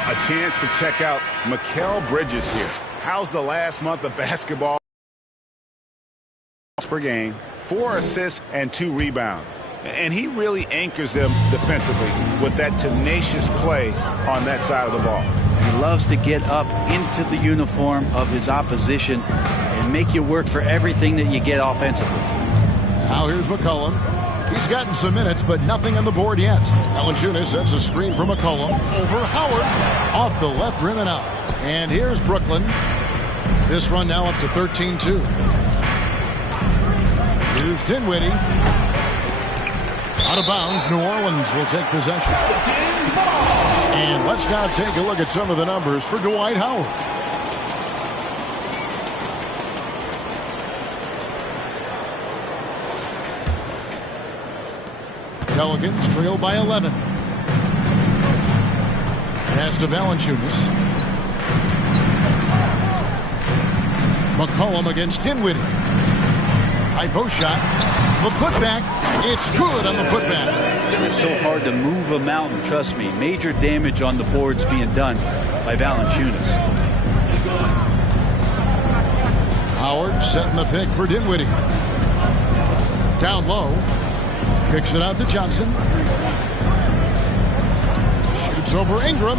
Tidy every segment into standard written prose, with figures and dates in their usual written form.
Well, a chance to check out Mikal Bridges here. How's the last month of basketball per game? 4 assists and 2 rebounds. And he really anchors them defensively with that tenacious play on that side of the ball. He loves to get up into the uniform of his opposition and make you work for everything that you get offensively. Now here's McCollum. He's gotten some minutes, but nothing on the board yet. Valanciunas sets a screen for McCollum. Over Howard. Off the left rim and out. And here's Brooklyn. This run now up to 13-2. Here's Dinwiddie. Out of bounds, New Orleans will take possession. And let's now take a look at some of the numbers for Dwight Howard. Pelicans trail by 11. Pass to Valanciunas. McCollum against Dinwiddie. High post shot. The putback. It's good on the putback. It's so hard to move a mountain, trust me. Major damage on the boards being done by Valanciunas. Howard setting the pick for Dinwiddie. Down low. Kicks it out to Johnson. Shoots over Ingram.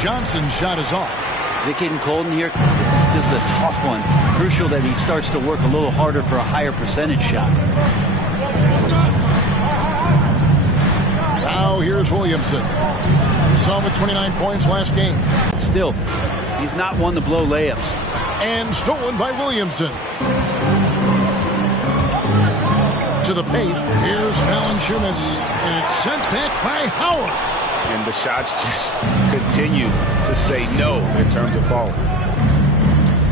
Johnson's shot is off. Is it getting cold in here? This is a tough one. Crucial that he starts to work a little harder for a higher percentage shot. Now here's Williamson. We saw him with 29 points last game. Still, he's not one to blow layups. And stolen by Williamson. To the paint. Here's Valanciunas. And it's sent back by Howard. And the shots just continue to say no in terms of falling.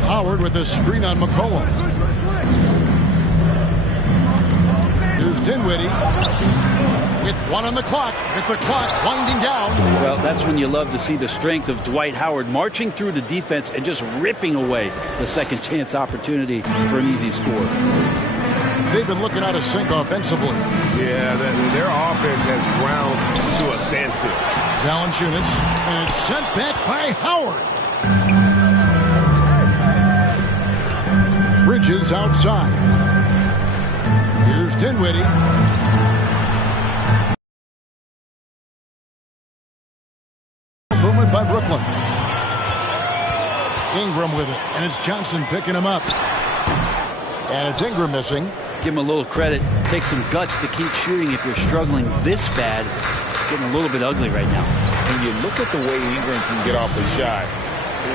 Howard with a screen on McCollum. Here's Dinwiddie. With 1 on the clock. With the clock winding down. Well, that's when you love to see the strength of Dwight Howard marching through the defense and just ripping away the second chance opportunity for an easy score. They've been looking out of sync offensively. Yeah, their offense has ground to a standstill. Valanciunas, and it's sent back by Howard. Bridges outside. Here's Dinwiddie. Movement by Brooklyn. Ingram with it, and it's Johnson picking him up. And it's Ingram missing. Give him a little credit. Take some guts to keep shooting if you're struggling this bad. It's getting a little bit ugly right now. And you look at the way Ingram can get off a shot.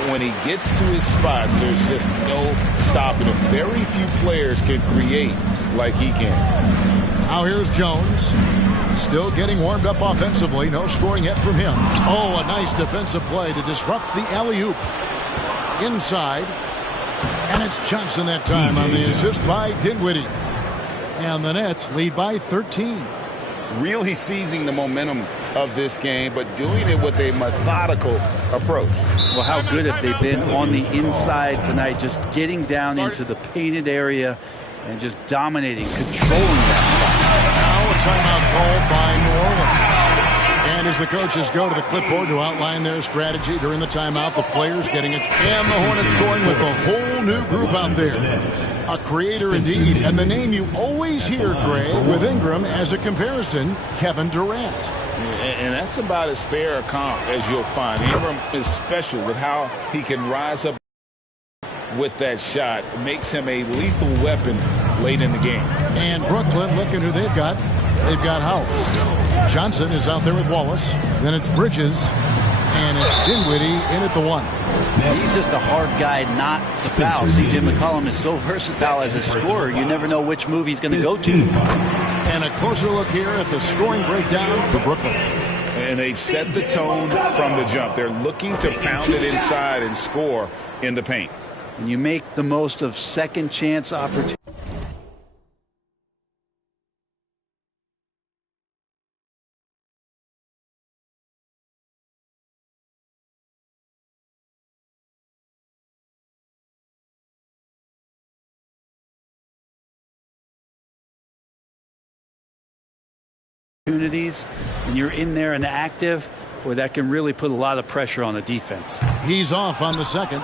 When he gets to his spots, there's just no stopping him. Very few players can create like he can. Now here's Jones. Still getting warmed up offensively. No scoring yet from him. Oh, a nice defensive play to disrupt the alley-oop. Inside. And it's Johnson that time on the assist by Dinwiddie. And the Nets lead by 13. Really seizing the momentum of this game, but doing it with a methodical approach. Well, how good have they been on the inside tonight, just getting down into the painted area and just dominating, controlling that spot. Now a timeout called by New Orleans. And as the coaches go to the clipboard to outline their strategy during the timeout, the players getting it. And the Hornets going with a whole new group out there. A creator indeed. And the name you always hear, Greg, with Ingram as a comparison, Kevin Durant. And that's about as fair a comp as you'll find. Ingram is special with how he can rise up with that shot. It makes him a lethal weapon late in the game. And Brooklyn, looking who they've got. They've got Howard. Johnson is out there with Wallace. Then it's Bridges. And it's Dinwiddie in at the 1. He's just a hard guy not to foul. C.J. McCollum is so versatile as a scorer. You never know which move he's going to go to. And a closer look here at the scoring breakdown for Brooklyn. And they've set the tone from the jump. They're looking to pound it inside and score in the paint. And you make the most of second chance opportunities. And you're in there and active, Boy, that can really put a lot of pressure on the defense. He's off on the second.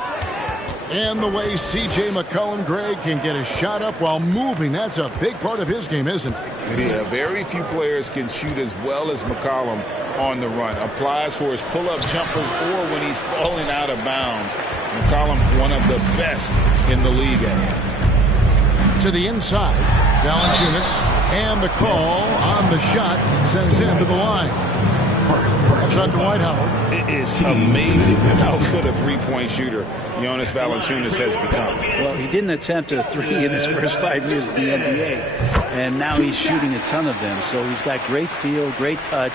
And the way C.J. McCollum, Greg, can get a shot up while moving, that's a big part of his game, isn't it? Yeah, very few players can shoot as well as McCollum on the run. Applies for his pull-up jumpers or when he's falling out of bounds. McCollum, one of the best in the league at it. To the inside, Valanciunas, and the call on the shot sends him to the line. It's on Dwight Howard. It is amazing how good a three-point shooter Jonas Valanciunas has become. Well, he didn't attempt a three in his first 5 years in the NBA, and now he's shooting a ton of them. So he's got great feel, great touch,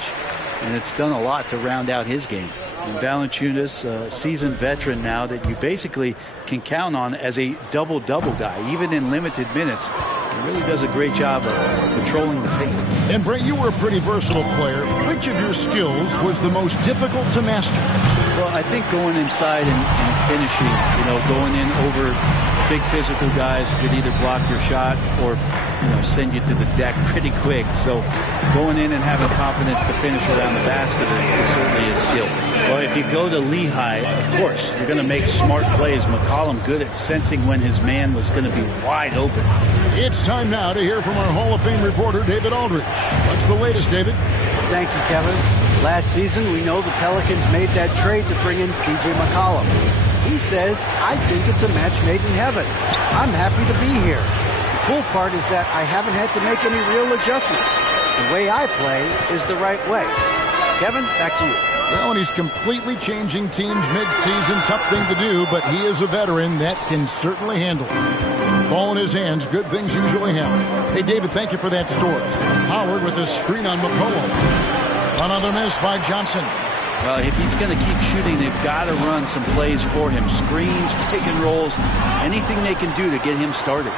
and it's done a lot to round out his game. And Valanciunas, a seasoned veteran now that you basically can count on as a double-double guy, even in limited minutes. He really does a great job of controlling the paint. And Brett, you were a pretty versatile player. Which of your skills was the most difficult to master? Well, I think going inside and finishing, going in over big physical guys who could either block your shot or, send you to the deck pretty quick. So going in and having confidence to finish around the basket is certainly a skill. Well, if you go to Lehigh, of course, you're going to make smart plays. McCollum good at sensing when his man was going to be wide open. It's time now to hear from our Hall of Fame reporter, David Aldridge. What's the latest, David? Thank you, Kevin. Last season, we know the Pelicans made that trade to bring in C.J. McCollum. He says, I think it's a match made in heaven. I'm happy to be here. The cool part is that I haven't had to make any real adjustments. The way I play is the right way. Kevin, back to you. Well, and he's completely changing teams mid-season. Tough thing to do, but he is a veteran that can certainly handle it. Ball in his hands, good things usually happen. Hey, David, thank you for that story. Howard with a screen on McCollum. Another miss by Johnson. Well, if he's going to keep shooting, they've got to run some plays for him. Screens, pick and rolls, anything they can do to get him started.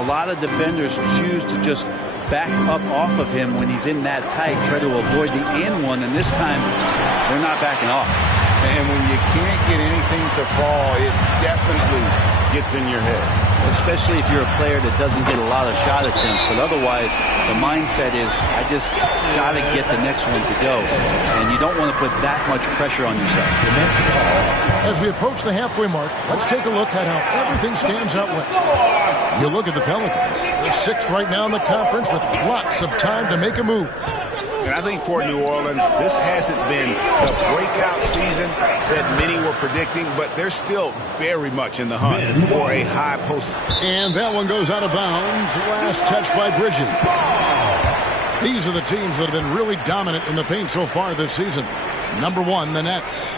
A lot of defenders choose to just back up off of him when he's in that tight, try to avoid the and one, and this time they're not backing off. And when you can't get anything to fall, it definitely gets in your head. Especially if you're a player that doesn't get a lot of shot attempts, but otherwise the mindset is, I just got to get the next one to go, and you don't want to put that much pressure on yourself. As we approach the halfway mark, let's take a look at how everything stands out west. You look at the Pelicans. They're sixth right now in the conference with lots of time to make a move. And I think for New Orleans, this hasn't been the breakout season that many were predicting, but they're still very much in the hunt for a high post. And that one goes out of bounds. Last touch by Bridges. These are the teams that have been really dominant in the paint so far this season. Number one, the Nets.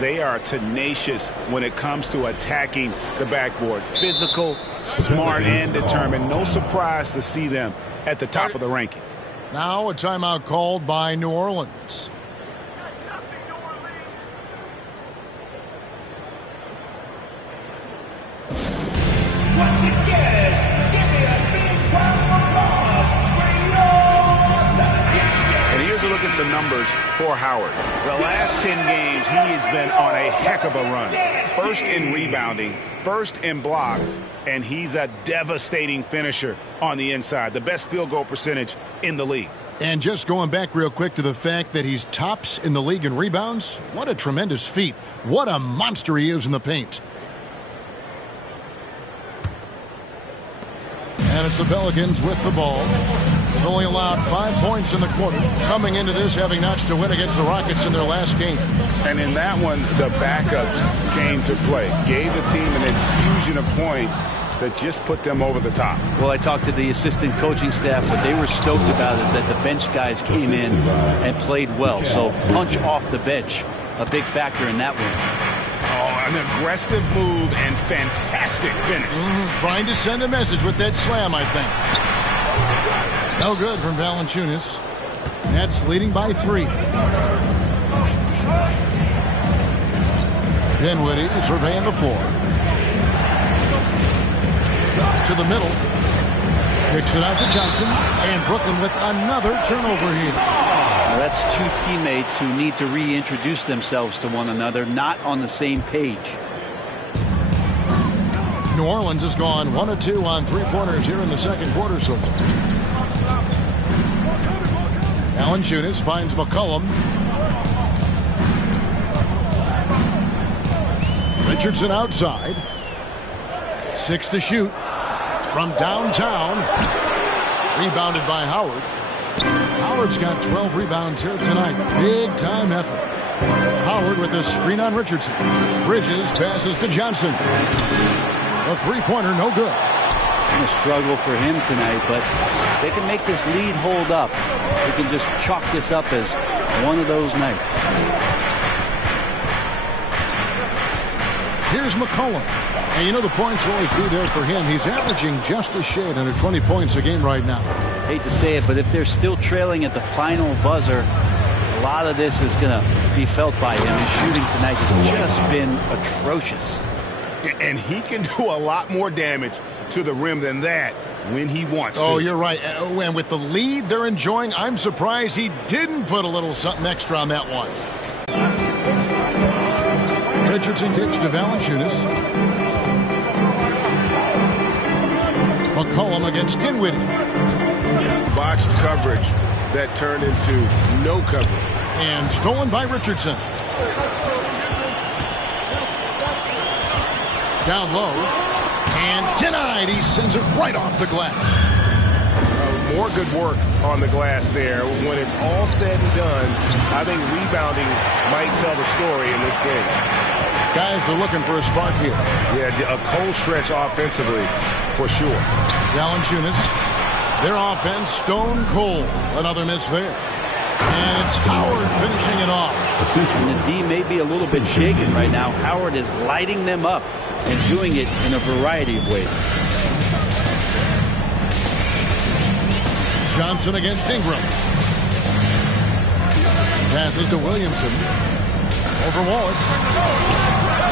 They are tenacious when it comes to attacking the backboard. Physical, smart, and determined. No surprise to see them at the top of the rankings. Now a timeout called by New Orleans. Once again, give me a big round of applause for And here's a look at some numbers for Howard. The last 10 games, he has been on a heck of a run. First in rebounding, first in blocks, and he's a devastating finisher on the inside. The best field goal percentage in the league. And just going back real quick to the fact that he's tops in the league in rebounds, what a tremendous feat. What a monster he is in the paint. And it's the Pelicans with the ball. They've only allowed 5 points in the quarter, coming into this having notched a win against the Rockets in their last game. And in that one, the backups came to play. Gave the team an infusion of points that just put them over the top. Well, I talked to the assistant coaching staff. What they were stoked about is that the bench guys came in and played well. So punch off the bench, a big factor in that win. Oh, an aggressive move and fantastic finish. Trying to send a message with that slam, I think. No good from Valanciunas. Nets leading by 3. Dinwiddie surveying the floor. To the middle. Kicks it out to Johnson. And Brooklyn with another turnover here. Now that's two teammates who need to reintroduce themselves to one another, not on the same page. New Orleans has gone 1 of 2 on three-pointers here in the second quarter so far. Valanciunas finds McCollum. Richardson outside. 6 to shoot. From downtown. Rebounded by Howard. Howard's got 12 rebounds here tonight. Big time effort. Howard with a screen on Richardson. Bridges passes to Johnson. A three-pointer, no good. A struggle for him tonight, but if they can make this lead hold up, they can just chalk this up as one of those nights. Here's McCollum. And you know the points will always be there for him. He's averaging just a shade under 20 points a game right now. Hate to say it, but if they're still trailing at the final buzzer, a lot of this is going to be felt by him. His shooting tonight has just been atrocious. And he can do a lot more damage to the rim than that when he wants to. Oh, you're right. And with the lead they're enjoying, I'm surprised he didn't put a little something extra on that one. Richardson kicks to Valanciunas. McCollum against Dinwiddie. Botched coverage that turned into no coverage. And stolen by Richardson. Down low. And denied. He sends it right off the glass. More good work on the glass there. When it's all said and done, I think rebounding might tell the story in this game. Guys are looking for a spark here. Yeah, a cold stretch offensively, for sure. Valanciunas. Their offense stone cold. Another miss there. And it's Howard finishing it off. And the D may be a little bit shaken right now. Howard is lighting them up and doing it in a variety of ways. Johnson against Ingram. Passes to Williamson. Over Wallace.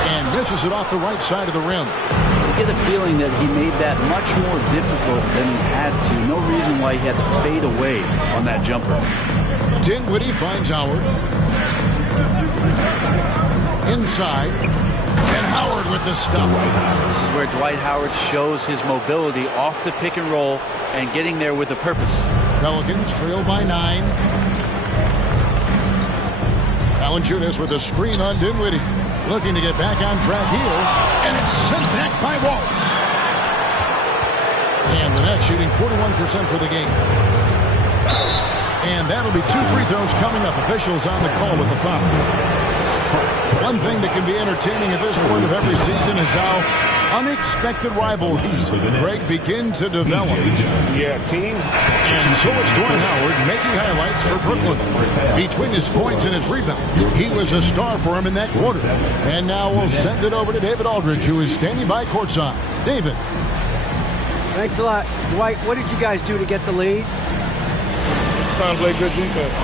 And misses it off the right side of the rim. I get a feeling that he made that much more difficult than he had to. No reason why he had to fade away on that jumper. Dinwiddie finds Howard. Inside. And Howard with the stuff. This is where Dwight Howard shows his mobility off the pick and roll and getting there with a purpose. Pelicans trail by 9. Valanciunas with a screen on Dinwiddie. Looking to get back on track here. And it's sent back by Wallace. And the net shooting 41% for the game. And that'll be 2 free throws coming up. Officials on the call with the foul. One thing that can be entertaining at this point of every season is how unexpected rivalries, Greg, begin to develop. Yeah, teams. And so it's Dwight Howard making highlights for Brooklyn. Between his points and his rebounds, he was a star for him in that quarter. And now we'll send it over to David Aldridge, who is standing by courtside. David. Thanks a lot. Dwight, what did you guys do to get the lead? Just trying to play good defense.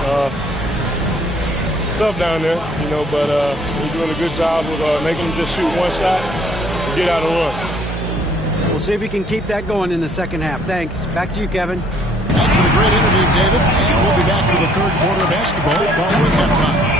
It's tough down there, you know, but we're doing a good job of making them just shoot one shot and get out and run. We'll see if we can keep that going in the second half. Thanks. Back to you, Kevin. Thanks for the great interview, David. And we'll be back for the third quarter of basketball following halftime.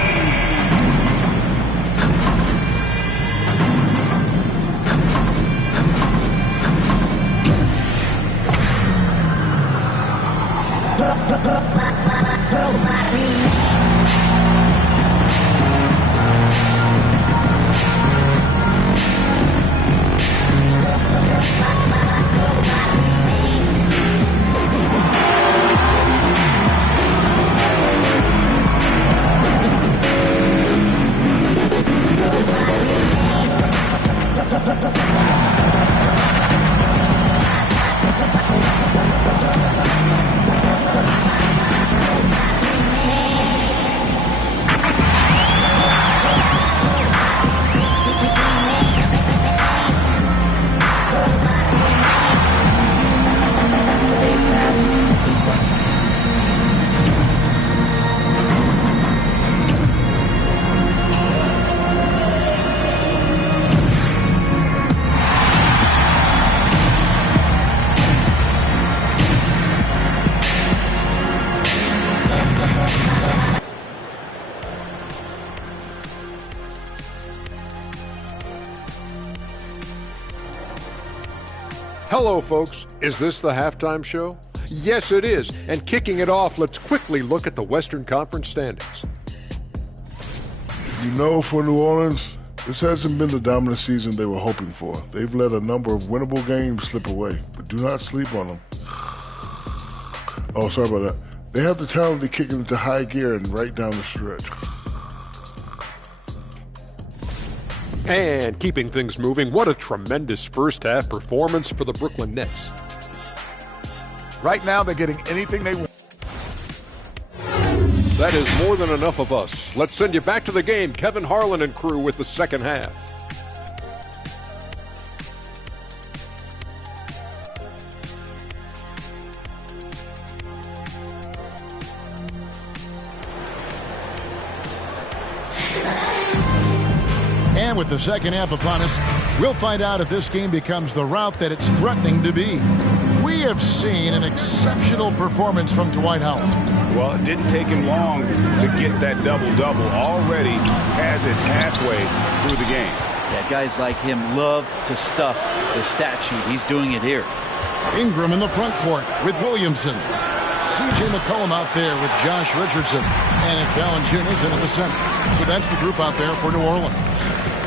Hello, folks. Is this the halftime show? Yes, it is. And kicking it off, let's quickly look at the Western Conference standings. You know, for New Orleans, This hasn't been the dominant season they were hoping for. They've let a number of winnable games slip away, but do not sleep on them. Oh, sorry about that. They have the talent to kick it into high gear and right down the stretch. And keeping things moving, what a tremendous first-half performance for the Brooklyn Nets. Right now, they're getting anything they want. That is more than enough of us. Let's send you back to the game. Kevin Harlan and crew with the second half. And with the second half upon us, we'll find out if this game becomes the route that it's threatening to be. We have seen an exceptional performance from Dwight Howard. Well, it didn't take him long to get that double-double. Already has it halfway through the game. Yeah, guys like him love to stuff the stat sheet. He's doing it here. Ingram in the front court with Williamson. C.J. McCollum out there with Josh Richardson. And it's Valanciunas into the center. So that's the group out there for New Orleans.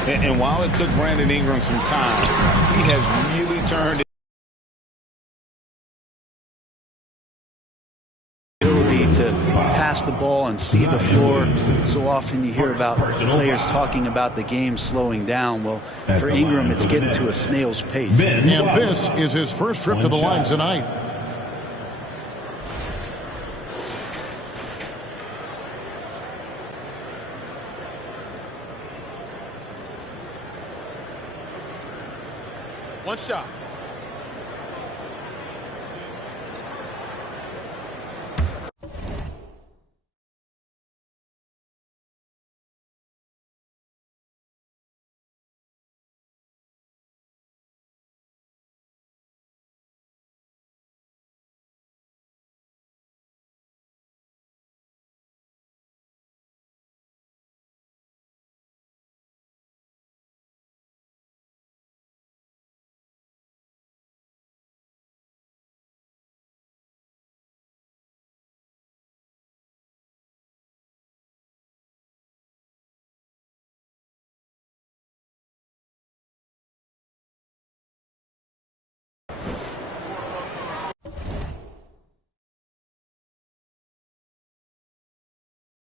And while it took Brandon Ingram some time, he has really turned to pass the ball and see the floor. So often you hear about players talking about the game slowing down. Well, for Ingram, it's getting to a snail's pace. And this is his first trip to the line tonight. One shot.